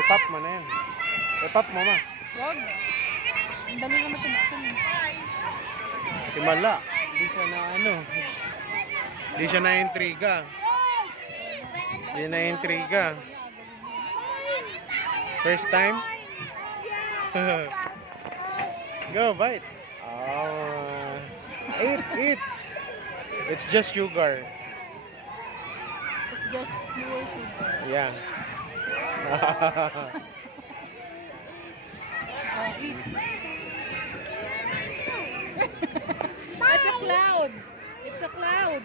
I-pop mo na yan. I-pop mo, ma. Wag. Ang dali naman tumakin. Timala. Hindi siya na ano. Hindi siya na-intriga. Hindi na-intriga. First time? Go, bite. Oh. Eat. It's just sugar. It's just pure sugar. Yeah. Eat. It's a cloud. It's a cloud.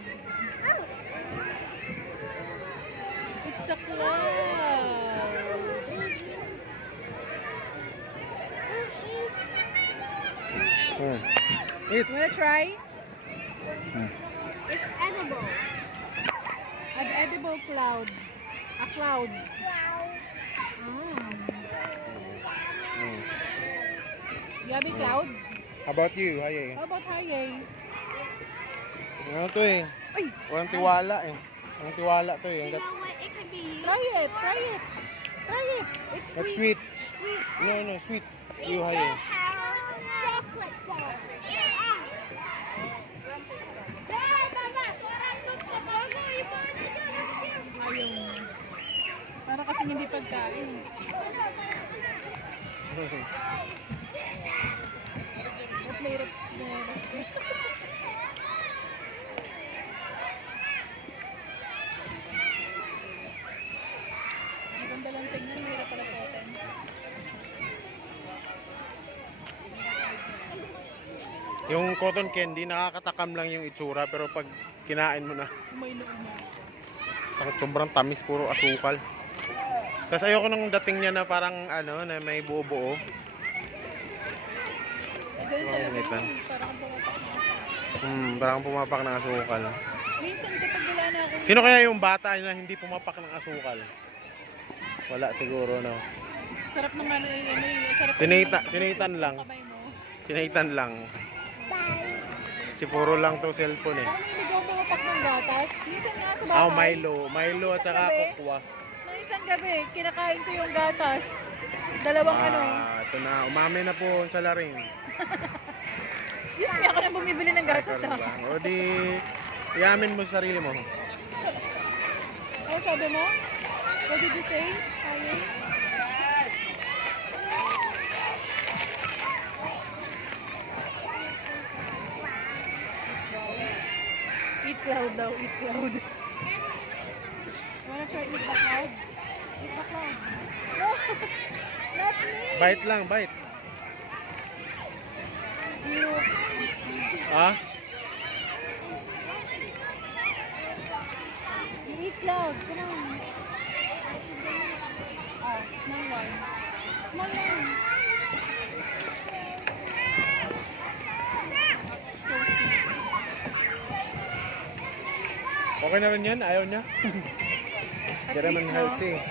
It's a cloud. Eat. You wanna try? It's edible. An edible cloud. A cloud. Yummy cloud. How about you, Haye? How about Haye? Ano to eh? Ay! Walang tiwala eh. Walang tiwala to eh. You know what? It could be Try it! Try it! Try it! It's That's sweet. sweet. No, sweet. It's You, Haye. chocolate bar. Ayun. Para kasi hindi pagkain. What lyrics na maganda lang tingnan, mahirap pala sa atin. Yung cotton candy, nakakatakam lang yung itsura, pero pag kinain mo na, Umay na umay. sobrang tamis, puro asukal. Tapos ayoko nung dating niya na parang ano, na may buo-buo. Ganun talaga Initan. yun. Parang pumapak na ako. Parang pumapak ng asukal. Minsan kapag wala na ako. Sino kaya yung bata na hindi pumapak ng asukal? Wala siguro, no? Sarap ng ano sarap. Sinitan lang. Kamay mo. Sinitan lang. Si puro lang to cellphone eh. Ako may ligaw pumapak ng gatas. Minsan nga sa bahay. Ah, Milo at saka kokwa. Nung isang gabi, kinakain ko yung gatas. Dalawang ano. Ito na, umami na po sa laring. Excuse me, ako na bumibili ng gatas ha. O di, iamin mo sa sarili mo. Ano sabi mo? What did you say? Ayun. Eat cloud daw, eat cloud. Wanna try eat the cloud? Eat the cloud. No! Not me! Bite lang, bite. You. Ah? You eat cloud. Come on. Oh, small one. Small one. Okay na rin yan? Ayaw niya? Hindi naman healthy.